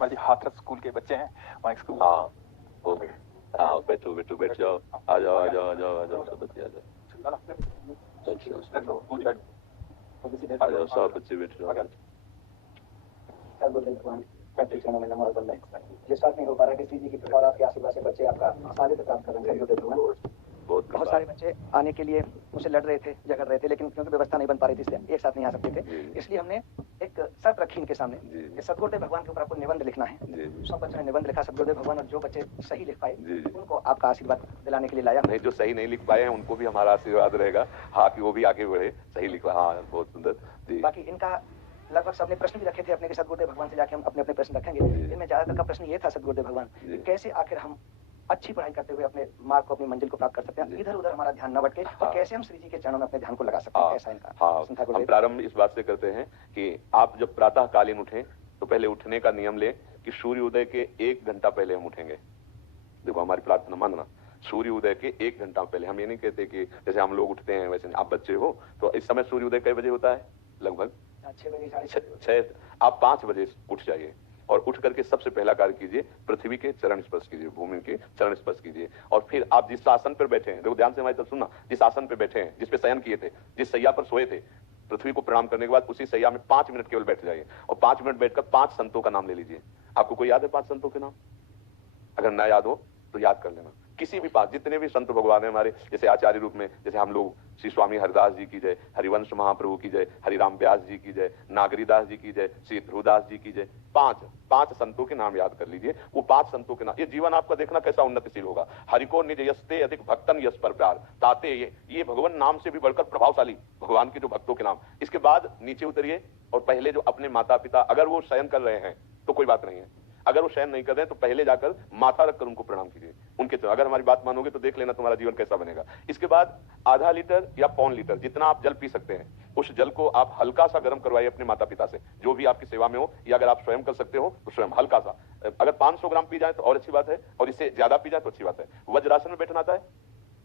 हमारे हाथरस स्कूल के बच्चे हैं, वहाँ एक स्कूल। हाँ हो गए। हाँ बैठो बैठो बैठ जाओ, आ जाओ आ जाओ आ जाओ आ जाओ, सब बच्चे आ जाओ, आ जाओ सब बच्चे बैठ जाओ। जिस बात नहीं हो पा रहा किसी जी की कृपा और आपके आशीर्वाद से बच्चे आपका आसानी से प्राप्त कर रहे हैं। बहुत सारे बच्चे आने के लिए मुझसे लड़ रहे थे, झगड़ रहे थे, लेकिन क्योंकि व्यवस्था नहीं बन पा रही थी इसलिए एक साथ नहीं आ सकते थे। इसलिए हमने एक शर्त रखी इनके सामने कि सदगुरुदेव भगवान के ऊपर आपको निबंध लिखना है। सब बच्चों ने निबंध लिखा सदगुरुदेव भगवान, और जो बच्चे सही लिख पाए उनको आपका आशीर्वाद दिलाने के लिए लाया। नहीं, जो सही नहीं लिख पाए हैं उनको भी हमारा आशीर्वाद रहेगा, हाँ कि वो भी आगे बढ़े, सही लिखा। हाँ बहुत सुंदर। बाकी इनका लगभग सबने प्रश्न भी रखे थे अपने के सदगुरुदेव भगवान से जाके हम अपने अपने प्रश्न रखेंगे। इनमें ज्यादातर का प्रश्न ये था सदगुरुदेव भगवान, कैसे आखिर हम अच्छी पढ़ाई करते हुए अपने मार्ग को, अपनी मंजिल को प्राप्त कर सकते हैं, इधर उधर हमारा ध्यान न भटके, और कैसे हम श्री जी के चरणों में अपने ध्यान को लगा सकते हैं। ऐसा इनका हम प्रारंभ इस बात से करते हैं कि आप जब प्रातः कालीन उठें तो पहले उठने का नियम लें कि सूर्य उदय के 1 घंटा पहले हम उठेंगे। देखो हमारी प्रार्थना मानना, सूर्य उदय के 1 घंटा पहले। हम ये नहीं कहते कि जैसे हम लोग उठते हैं वैसे। आप बच्चे हो तो इस समय सूर्य उदय कई बजे होता है? लगभग 6। आप 5 बजे उठ जाइए और उठ करके सबसे पहला कार्य कीजिए, पृथ्वी के चरण स्पर्श कीजिए, भूमि के चरण स्पर्श कीजिए। और फिर आप जिस आसन पर बैठे हैं, देखो ध्यान से हमारी तरफ सुनना, जिस आसन पर बैठे हैं, जिस पे शयन किए थे, जिस सैया पर सोए थे, पृथ्वी को प्रणाम करने के बाद उसी सैया में 5 मिनट केवल बैठ जाइए और 5 मिनट बैठकर 5 संतों का नाम ले लीजिए। आपको कोई याद है 5 संतों के नाम? अगर ना याद हो तो याद कर लेना। किसी भी पास जितने भी संत भगवान है हमारे, जैसे आचार्य रूप में, जैसे हम लोग श्री स्वामी हरिदास जी की जय, हरिवंश महाप्रभु की जय, हरिराम व्यास जी की जय, नागरीदास जी की जय, श्री ध्रुवदास जी की जय, 5 संतों के नाम याद कर लीजिए। वो 5 संतों के नाम, ये जीवन आपका देखना कैसा उन्नतिशील होगा। हरिको निज यस्ते अधिक भक्तन यश पर प्यार ताते, ये भगवान नाम से भी बढ़कर प्रभावशाली भगवान के जो भक्तों के नाम। इसके बाद नीचे उतरिए और पहले जो अपने माता पिता, अगर वो शयन कर रहे हैं तो कोई बात नहीं है, अगर वो शयन नहीं कर रहे हैं तो पहले जाकर माथा रखकर उनको प्रणाम कीजिए उनके। तो अगर हमारी बात मानोगे तो देख लेना तुम्हारा जीवन कैसा बनेगा। इसके बाद आधा लीटर या पौन लीटर जितना आप जल पी सकते हैं, उस जल को आप हल्का सा गर्म करवाइए अपने माता पिता से, जो भी आपकी सेवा में हो, या अगर आप स्वयं कर सकते हो तो स्वयं हल्का सा। अगर 500 ग्राम पी जाए तो और अच्छी बात है, और इससे ज्यादा पी जाए तो अच्छी बात है। वज्रासन में बैठना आता है?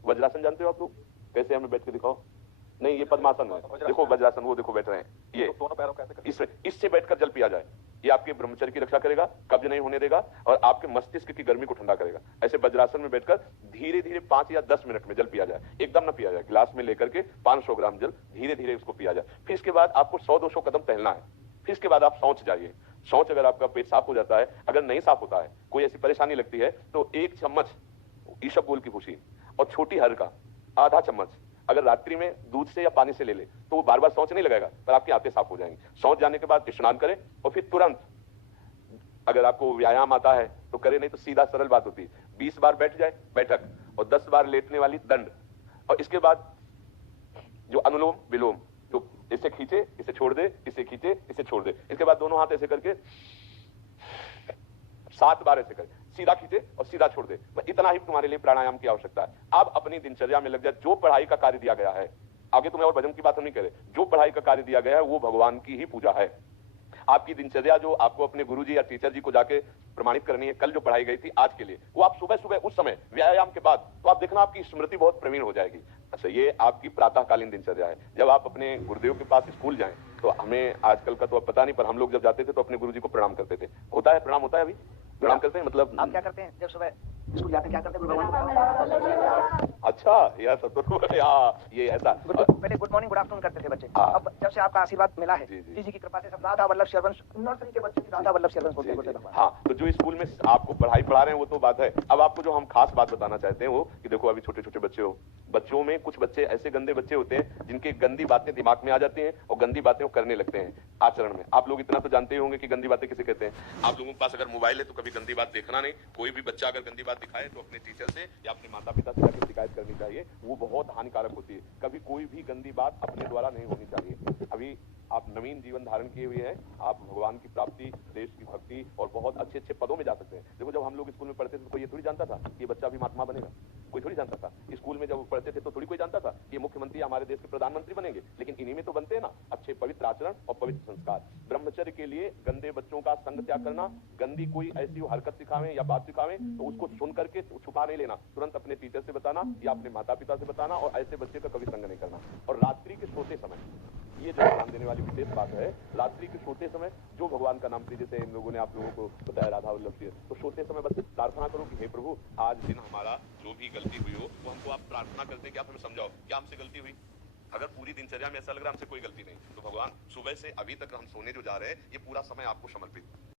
वज्रासन जानते हो आप लोग? कैसे? हमें बैठ के दिखाओ। नहीं, ये पद्मासन है। देखो वज्रासन, वो देखो बैठ रहे हैं, ये दोनों पैरों कैसे? इससे बैठकर जल पिया जाए। ये आपके ब्रह्मचर्य की रक्षा करेगा, कब्ज नहीं होने देगा, और आपके मस्तिष्क की गर्मी को ठंडा करेगा। ऐसे वज्रासन में बैठकर धीरे धीरे 5 या 10 मिनट में जल पिया जाए। एकदम ना पिया जाए, गिलास में लेकर के 500 ग्राम जल धीरे धीरे उसको पिया जाए। फिर इसके बाद आपको 100-200 कदम टहलना है। फिर इसके बाद आप शौच जाइए। शौच अगर आपका पेट साफ हो जाता है, अगर नहीं साफ होता है, कोई ऐसी परेशानी लगती है, तो 1 चम्मच ईशबगोल की भूसी और छोटी हर का आधा चम्मच अगर रात्रि में दूध से या पानी से ले ले तो वो बार बार शौच नहीं लगाएगा, पर आपकी आंतें साफ हो जाएंगी। शौच जाने के बाद स्नान करें और फिर तुरंत, अगर आपको व्यायाम आता है तो करे, नहीं तो सीधा सरल बात होती है, 20 बार बैठ जाए बैठक, और 10 बार लेटने वाली दंड। और इसके बाद जो अनुलोम विलोम, जो इसे खींचे इसे छोड़ दे, इसे खींचे इसे छोड़ दे, इसके बाद दोनों हाथ ऐसे करके 7 बार ऐसे कर, सीधा खींचे और सीधा छोड़ दे। इतना ही तुम्हारे लिए प्राणायाम की आवश्यकता है। आप अपनी दिनचर्या में लग जाए। जो पढ़ाई का कार्य दिया गया है, आगे तुम्हें और भजन की बात हम नहीं करें, जो पढ़ाई का कार्य दिया गया है वो भगवान की ही पूजा है। आपकी दिनचर्या जो आपको अपने गुरुजी या टीचर जी को जाके प्रमाणित करनी है, कल जो पढ़ाई गई थी आज के लिए, वो आप सुबह सुबह उस समय व्यायाम के बाद, तो आप देखना आपकी स्मृति बहुत प्रवीण हो जाएगी। अच्छा, ये आपकी प्रातःकालीन दिनचर्या है। जब आप अपने गुरुदेव के पास स्कूल जाएं तो हमें आजकल का तो अब पता नहीं, पर हम लोग जब जाते थे तो अपने गुरुजी को प्रणाम करते थे। होता है प्रणाम? होता है? अभी प्रणाम करते हैं? मतलब आप क्या करते हैं जब सुबह स्कूल जाते हैं, क्या करते हैं? अच्छा, यह सब तो ये ऐसा पहले गुड मॉर्निंग गुड आफ्टरनून करते थे बच्चे। अब जब से आपका आशीर्वाद मिला है, जी की कृपा से सब राधा वल्लभ शरवंश, नर्सरी के बच्चे राधा वल्लभ शरवंश बोलते हैं। हाँ, तो जो स्कूल में आपको पढ़ाई पढ़ा रहे हैं वो तो बात है। अब आपको जो हम खास बात बताना चाहते हैं वो कि देखो, अभी छोटे छोटे बच्चे हो, बच्चों में कुछ बच्चे ऐसे गंदे बच्चे होते हैं जिनकी गंदी बातें दिमाग में आ जाती हैं और गंदी बातें वो करने लगते हैं आचरण में। आप लोग इतना तो जानते ही होंगे कि गंदी बातें किसे कहते हैं। आप लोगों के पास अगर मोबाइल है तो कभी गंदी बात देखना नहीं। कोई भी बच्चा अगर गंदी बात दिखाए तो अपने टीचर से या अपने माता पिता से जाकर शिकायत करनी चाहिए। वो बहुत हानिकारक होती है। कभी कोई भी गंदी बात अपने द्वारा नहीं होनी चाहिए। अभी आप नवीन जीवन धारण किए हुए हैं, आप भगवान की प्राप्ति, देश की भक्ति और बहुत अच्छे अच्छे पदों में जा सकते हैं। देखो, जब हम लोग स्कूल में पढ़ते थे तो कोई ये थोड़ी जानता था कि ये बच्चा भी महात्मा बनेगा, कोई थोड़ी जानता था। स्कूल में जब पढ़ते थे तो थोड़ी कोई जानता था कि ये मुख्यमंत्री हमारे देश के प्रधानमंत्री बनेंगे। लेकिन इन्हीं में तो बनते हैं ना अच्छे पवित्र आचरण और पवित्र संस्कार। ब्रह्मचर्य के लिए गंदे बच्चों का संग त्याग करना, गंदी कोई ऐसी हरकत सिखावे या बात सिखावे तो उसको सुन करके छुपा नहीं लेना, तुरंत अपने टीचर से बताना या अपने माता पिता से बताना, और ऐसे बच्चे का कभी संग नहीं करना। और रात्रि के सोते समय ये जो ध्यान देने वाली विशेष बात है, रात्रि के सोते समय जो भगवान का नाम से, जैसे इन लोगों ने आप लोगों को बताया राधा वल्लभ जी, तो सोते समय बस प्रार्थना करो कि हे प्रभु, आज दिन हमारा जो भी गलती हुई हो वो हमको आप प्रार्थना करते हैं कि आप हमें समझाओ क्या हमसे गलती हुई। अगर पूरी दिनचर्या में ऐसा लग रहा है हमसे कोई गलती नहीं, तो भगवान सुबह से अभी तक हम सोने जो जा रहे हैं ये पूरा समय आपको समर्पित